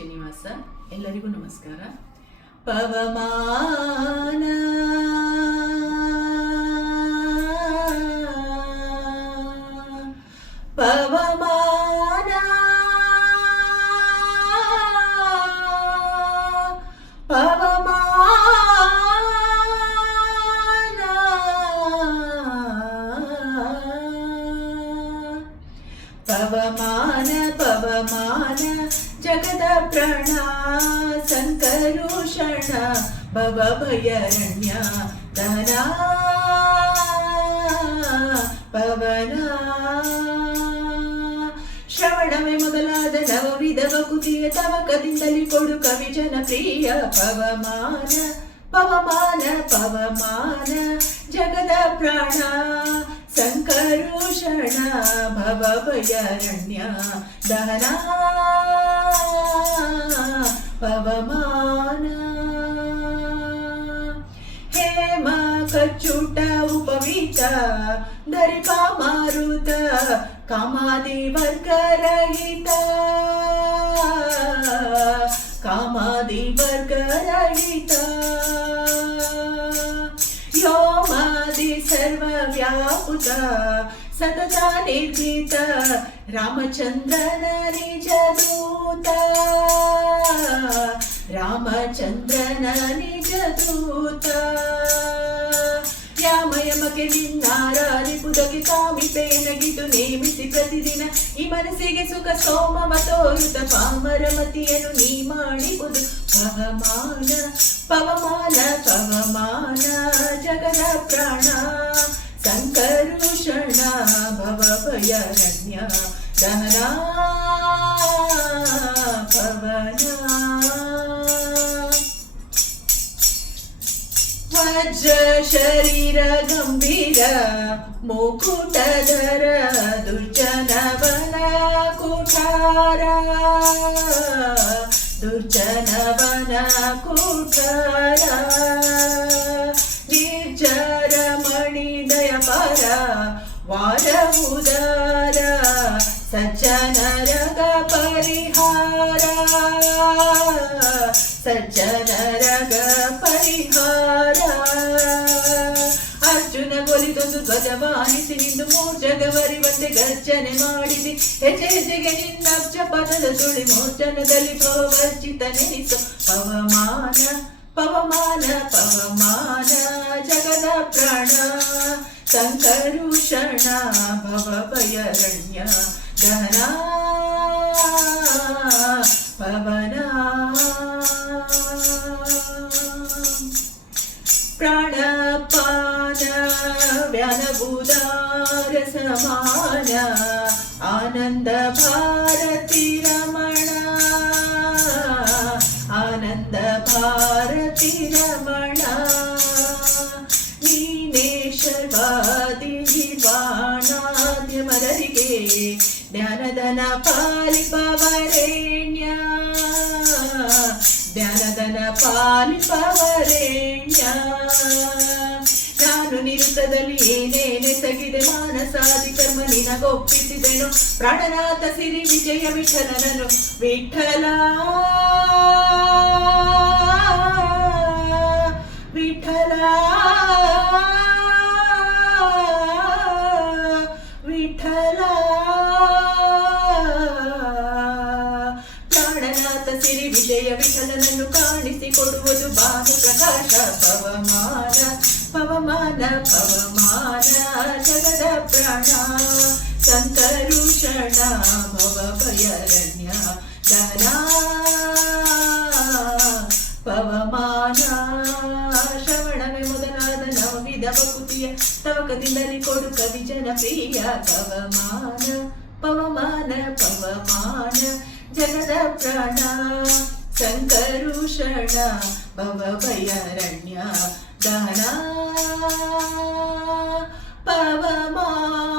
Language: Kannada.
ಶ್ರೀನಿವಾಸ. ಎಲ್ಲರಿಗೂ ನಮಸ್ಕಾರ. ಪವಮಾನ ಪವಮಾನ ಪವಮಾನ ಪವಮಾನ ಪವಮಾನ ಜಗದ ಪ್ರಾಣ ಸಂಕರುಷಣ ಭವ ಭಯರಣ್ಯ ದಹನ ಪವನ ಶ್ರವಣವೇ ಮೊದಲಾದ ನವವಿಧ ವಕುತಿಯ ತವಕದಿಂದಲಿ ಕೊಡು ಕವಿ ಜನಪ್ರಿಯ ಪವಮಾನ ಪವಮಾನ ಪವಮಾನ ಜಗದ ಪ್ರಾಣ ಸಂಕರುಷಣ ಭವ ಭಯರಣ್ಯ ದಹನ ಪವಮಾನ ಹೇಮ ಕಚ್ಚುಟ ಉಪವೀತ ಧರಿಪ ಮಾರುತ ಕಾಮಾದಿ ವರ್ಗರಹಿತ ಕಾಮಾದಿ ವರ್ಗರಹಿತ ವ್ಯೋಮಾದಿ ಸರ್ವವ್ಯಾಪುತ ಸತತ ನಿರ್ಭೀತ ರಾಮಚಂದ್ರನ ನಿಜ ದೂತ ರಾಮಚಂದ್ರನ ನಿಜ ದೂತ ಯಾಮಯಮಕ್ಕೆ ನಿನ್ನಾರಾಧಿಪುದಕ್ಕೆ ಕಾಮಿಪೇನಗಿದು ನೇಮಿಸಿ ಪ್ರತಿದಿನ ಈ ಮನಸ್ಸಿಗೆ ಸುಖ ಸೋಮವ ತೋರುತ ಪಾಮರ ಮತಿಯನ್ನು ನೀ ಮಾಡಿಬುದು ಪವಮಾನ ಪವಮಾನ ಪವಮಾನ ಜಗದ ಪ್ರಾಣ ಸಂಕರುಷಣ ಭವ ಭಯರಣ್ಯ ದಹನ ಪವನ ವಜ್ರ ಶರೀರ ಗಂಭೀರ ಮುಕುಟಧರ ದುರ್ಜನವನ ಕುಠಾರ ದುರ್ಜನವನ ಕುಠಾರ ನಿರ್ಜರ ಮಣಿ ದಯಪರ ವಾರ ಉದಾರ ಸಜ್ಜನರಗ ಪರಿಹಾರ ಸಜ್ಜನರಗ ಪರಿಹಾರ ಅರ್ಜುನ ಗೊಲಿದೊಂದು ಧ್ವಜವಾಹಿಸಿ ನಿಂದು ಮೂರ್ಜಗವರಿವಂತೆ ಗರ್ಜನೆ ಮಾಡಿದಿ ಹೆಜ್ಜೆ ಹೆಜ್ಜೆಗೆ ನಿನ್ನಬ್ಜ ಪದದ ಸುಳಿ ಮೋರ್ಜನದಲ್ಲಿ ಭವವರ್ಜಿತ ನೆನಿಸು ಪವಮಾನ ಪವಮಾನ ಪವಮಾನ ಜಗದ ಪ್ರಾಣ ಸಂಕರುಷಣ ಭವ ಭಯರಣ್ಯ ದಹನ ಪವನ ಪ್ರಾಣಪಾನ ವ್ಯಾನಭೂದಾರ ಸಮಾನ ಆನಂದ ಭಾರತಿ ರಮಣ ಆನಂದ ಭಾರತಿ ರಮಣ ನೀನೇ ಶರ್ವಾದಿ ಬಾಣಾದ್ಯ ಮರರಿಗೆ ಜ್ಞಾನದನ ಪಾಲಿಪವರೇಣ್ಯ ಜ್ಞಾನದನ ಪಾಲಿಪವರೇಣ್ಯ ನಾನು ನಿರುತ್ತದಲ್ಲಿ ಏನೇನೆಸಗಿದೆ ಮಾನಸಾದಿ ಕರ್ಮ ನಿನಗೊಪ್ಪಿಸಿದೆನು ಪ್ರಾಣನಾಥ ಸಿರಿ ವಿಜಯ ವಿಠಲನನು ವಿಠಲ ವಿಠಲ ವಿಠಲ ಪ್ರಾಣನಾಥ ಸಿರಿ ವಿಜಯ ವಿಠಲನನ್ನು ಕಾಣಿಸಿಕೊಡುವುದು ಭಾನು ಪ್ರಕಾಶ ಪವಮಾನ ಪವಮಾನ ಪವಮಾನ ಜಗದ ಪ್ರಾಣ ಸಂಕರುಷಣ ಭವ ಭಯರಣ್ಯ ದಹನ ಪವಮಾನ ಶ್ರವಣವೇ ಮೊದಲಾದ ನವವಿಧ ವಕುತಿಯ ತವಕದಿಂದಲಿ ಕೊಡು ಕವಿ ಜನಪ್ರಿಯ ಪವಮಾನ ಪವಮಾನ ಪವಮಾನ ಜಗದ ಪ್ರಾಣ ಸಂಕರುಷಣ ಭವ ಭಯರಣ್ಯ ದಹನ ಪವಮಾನ